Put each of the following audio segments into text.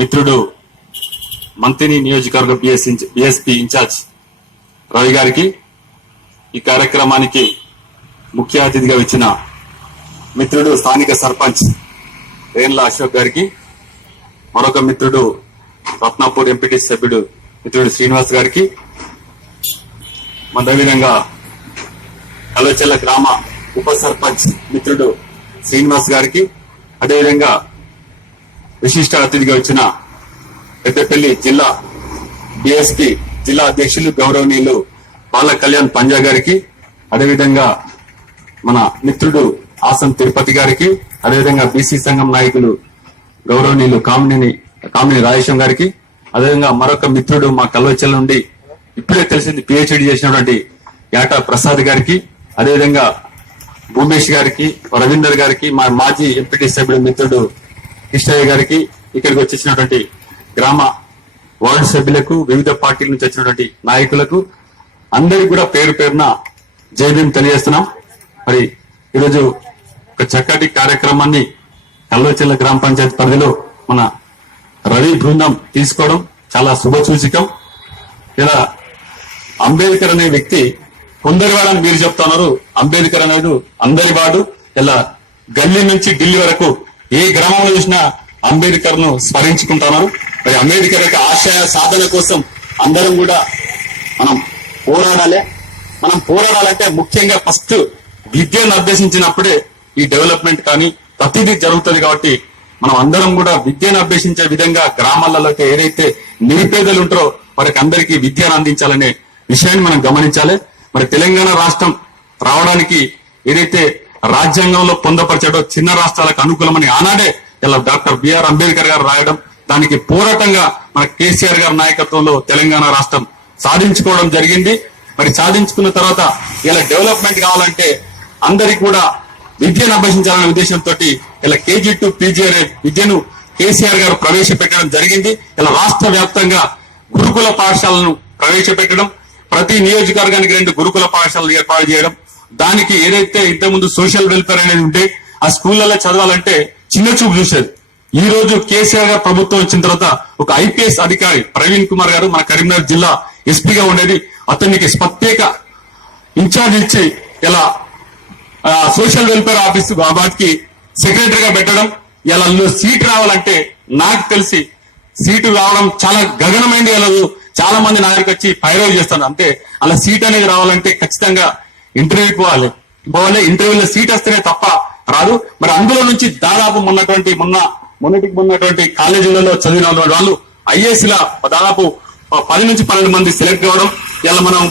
మిత్రుడు మంత్రిని నియోజకవర్గ బిఎస్పీ ఇన్ఛార్జ్ రవి గారికి, ఈ కార్యక్రమానికి ముఖ్య అతిథిగా వచ్చిన మిత్రుడు స్థానిక సర్పంచ్ రేన్ల అశోక్ గారికి, మరొక మిత్రుడు రత్నాపూర్ ఎంపీటీ సభ్యుడు మిత్రుడు శ్రీనివాస్ గారికి, అదేవిధంగా కల్వచెల్ల గ్రామ ఉప సర్పంచ్ మిత్రుడు శ్రీనివాస్ గారికి, అదేవిధంగా విశిష్ట అతిథిగా వచ్చిన పెద్దపల్లి జిల్లా బిఎస్పీ జిల్లా అధ్యక్షులు గౌరవనీయులు బాల కళ్యాణ్ పంజా గారికి, అదేవిధంగా మన మిత్రుడు ఆసం తిరుపతి గారికి, అదేవిధంగా బీసీ సంఘం నాయకులు గౌరవనీయులు కామిని రాజేశం గారికి, అదేవిధంగా మరొక మిత్రుడు మా కల్వచెల్ల నుండి ఇప్పుడే తెలిసింది పిహెచ్డి చేసినటువంటి యాటా ప్రసాద్ గారికి, అదేవిధంగా భూమేష్ గారికి, రవీందర్ గారికి, మా మాజీ ఎంపీటీ సభ్యుడు మిత్రుడు కృష్ణయ్య గారికి, ఇక్కడికి వచ్చేసినటువంటి గ్రామ వార్డు సభ్యులకు, వివిధ పార్టీల నుంచి వచ్చినటువంటి నాయకులకు అందరికి కూడా పేరు పేరున జైభీం తెలియజేస్తున్నాం. మరి ఈరోజు ఒక చక్కటి కార్యక్రమాన్ని కల్వచెల్ల గ్రామ పంచాయతీ పరిధిలో మన రవి బృందం తీసుకోవడం చాలా శుభసూచకం. ఇలా అంబేద్కర్ అనే వ్యక్తి కొందరి వాడని మీరు చెప్తున్నారు. అంబేద్కర్ అనేది అందరి వాడు. ఇలా గల్లీ నుంచి ఢిల్లీ వరకు ఏ గ్రామంలో చూసినా అంబేద్కర్ ను స్మరించుకుంటున్నారు. మరి అంబేద్కర్ యొక్క ఆశయ సాధన కోసం అందరం కూడా మనం పోరాడాలి. మనం పోరాడాలంటే ముఖ్యంగా ఫస్ట్ విద్యను అభ్యసించినప్పుడే ఈ డెవలప్మెంట్ కానీ ప్రతిదీ జరుగుతుంది. కాబట్టి మనం అందరం కూడా విద్యను అభ్యసించే విధంగా గ్రామాలలోకి ఏదైతే నిరుపేదలు ఉంటారో వారికి అందరికీ విద్యను అందించాలనే విషయాన్ని మనం గమనించాలి. మరి తెలంగాణ రాష్ట్రం రావడానికి ఏదైతే రాజ్యాంగంలో పొందపరిచాడో చిన్న రాష్ట్రాలకు అనుకూలమని ఆనాడే ఇలా డాక్టర్ బిఆర్ అంబేద్కర్ గారు రాయడం, దానికి పోరాటంగా మన కేసీఆర్ గారి నాయకత్వంలో తెలంగాణ రాష్ట్రం సాధించుకోవడం జరిగింది. మరి సాధించుకున్న తర్వాత ఇలా డెవలప్మెంట్ కావాలంటే అందరికి కూడా విద్యను అభ్యసించాలనే ఉద్దేశంతో ఇలా కేజీ టు పీజీ అనే విద్యను కేసీఆర్ గారు ప్రవేశపెట్టడం జరిగింది. ఇలా రాష్ట్ర వ్యాప్తంగా గురుకుల పాఠశాలను ప్రవేశపెట్టడం, ప్రతి నియోజకవర్గానికి 2 గురుకుల పాఠశాలలు ఏర్పాటు చేయడం, దానికి ఏదైతే ఇంతకుముందు సోషల్ వెల్ఫేర్ అనేది ఉంటే ఆ స్కూళ్లలో చదవాలంటే చిన్న చూపు చూసేది. ఈ రోజు కేసీఆర్ గారు ప్రభుత్వం వచ్చిన తర్వాత ఒక ఐపీఎస్ అధికారి ప్రవీణ్ కుమార్ గారు మన కరీంనగర్ జిల్లా ఎస్పీగా ఉండేది, అతనికి ప్రత్యేక ఇన్ఛార్జ్ ఇచ్చి ఇలా సోషల్ వెల్ఫేర్ ఆఫీస్ వాటికి సెక్రటరీగా పెట్టడం. ఇలా సీటు రావాలంటే నాకు తెలిసి సీటు రావడం చాలా గగనమైంది. ఇలా చాలా మంది నాయకులు వచ్చి పైరవి చేస్తారు. అంటే అలా సీట్ అనేది రావాలంటే ఖచ్చితంగా ఇంటర్వ్యూకి పోవాలి. ఇంటర్వ్యూలో సీట్ వస్తేనే తప్ప రాదు. మరి అందులో నుంచి దాదాపు మొన్నటికి మొన్నటువంటి కాలేజీలలో చదివిన వాళ్ళు ఐఏఎస్ లా దాదాపు 10 నుంచి 12 మంది సెలెక్ట్ కావడం ఇలా మనం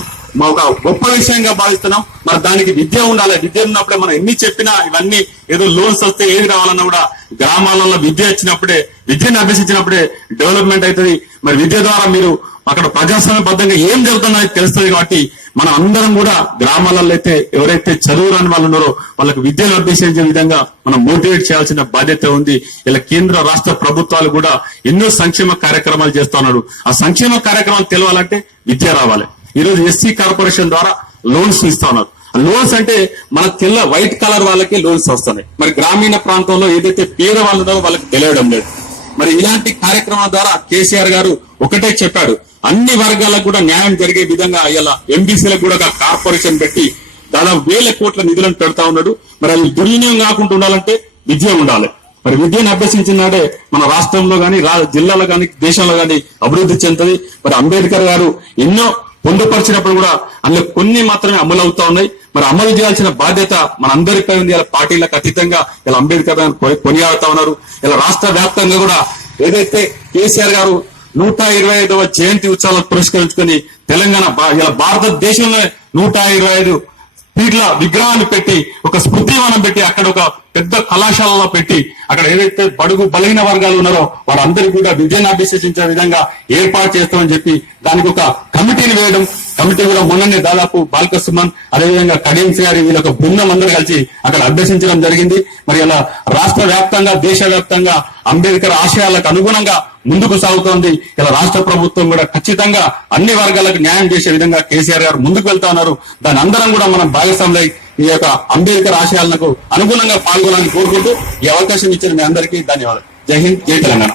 ఒక గొప్ప విషయంగా భావిస్తున్నాం. మరి దానికి విద్య ఉండాలి. విద్య ఉన్నప్పుడే మనం ఎన్ని చెప్పినా ఇవన్నీ ఏదో లోన్స్ వస్తే ఏది రావాలన్నా కూడా గ్రామాలలో విద్య వచ్చినప్పుడే, విద్యను అభ్యసించినప్పుడే డెవలప్మెంట్ అవుతుంది. మరి విద్య ద్వారా మీరు అక్కడ ప్రజాస్వామ్యబద్ధంగా ఏం జరుగుతుందో తెలుస్తుంది. కాబట్టి మనం అందరం కూడా గ్రామాలలో అయితే ఎవరైతే చదువు రాని వాళ్ళు ఉన్నారో వాళ్ళకి విద్యను అభ్యసించే విధంగా మనం మోటివేట్ చేయాల్సిన బాధ్యత ఉంది. ఇలా కేంద్ర రాష్ట్ర ప్రభుత్వాలు కూడా ఎన్నో సంక్షేమ కార్యక్రమాలు చేస్తున్నారు. ఆ సంక్షేమ కార్యక్రమాలు తెలవాలంటే విద్య రావాలి. ఈ రోజు ఎస్సీ కార్పొరేషన్ ద్వారా లోన్స్ ఇస్తా ఉన్నారు. లోన్స్ అంటే మన తెల్ల వైట్ కలర్ వాళ్ళకి లోన్స్ వస్తున్నాయి. మరి గ్రామీణ ప్రాంతంలో ఏదైతే పేద వాళ్ళు ఉన్నారో వాళ్ళకి తెలియడం లేదు. మరి ఇలాంటి కార్యక్రమాల ద్వారా కేసీఆర్ గారు ఒకటే చెప్పాడు, అన్ని వర్గాలకు కూడా న్యాయం జరిగే విధంగా ఇలా ఎంబీసీలకు కూడా కార్పొరేషన్ పెట్టి దాదాపు 1000 కోట్ల నిధులను పెడతా ఉన్నాడు. మరి అది దుర్వినియోగం కాకుండా ఉండాలంటే విద్య ఉండాలి. మరి విద్యను అభ్యసించినాడే మన రాష్ట్రంలో గాని జిల్లాలో గాని దేశంలో గాని అభివృద్ధి చెందుతుంది. మరి అంబేద్కర్ గారు ఎన్నో పొందుపరిచినప్పుడు కూడా అందులో కొన్ని మాత్రమే అమలు అవుతా ఉన్నాయి. మరి అమలు చేయాల్సిన బాధ్యత మన అందరిపై ఉంది. ఇలా పార్టీలకు అతీతంగా ఇలా అంబేద్కర్ కొనియాడుతా ఉన్నారు. ఇలా రాష్ట్ర వ్యాప్తంగా కూడా ఏదైతే కేసీఆర్ గారు 125వ జయంతి ఉత్సవాలను పురస్కరించుకొని తెలంగాణ ఇలా భారతదేశంలో 125 ఫీట్ల విగ్రహాన్ని పెట్టి ఒక స్మృతివనం పెట్టి అక్కడ ఒక పెద్ద కళాశాలలో పెట్టి అక్కడ ఏదైతే బడుగు బలహీన వర్గాలు ఉన్నారో వారందరికీ కూడా విద్యను అభ్యసించే విధంగా ఏర్పాటు చేస్తామని చెప్పి దానికి ఒక కమిటీని వేయడం. కమిటీ కూడా మొన్ననే దాదాపు బాల్క సుమన్, అదేవిధంగా కడియం గారి వీళ్ళొక బృందం అందరూ కలిసి అక్కడ అభ్యసించడం జరిగింది. మరి ఇలా రాష్ట్ర వ్యాప్తంగా దేశ వ్యాప్తంగా అంబేద్కర్ ఆశయాలకు అనుగుణంగా ముందుకు సాగుతోంది. ఇలా రాష్ట్ర ప్రభుత్వం కూడా ఖచ్చితంగా అన్ని వర్గాలకు న్యాయం చేసే విధంగా కేసీఆర్ గారు ముందుకు వెళ్తా ఉన్నారు. దాని అందరం కూడా మనం భాగస్వాములై ఈ యొక్క అంబేద్కర్ ఆశయాలకు అనుగుణంగా పాల్గొనాలని కోరుకుంటూ ఈ అవకాశం ఇచ్చిన మీ అందరికీ ధన్యవాదాలు. జై హింద్, జై తెలంగాణ.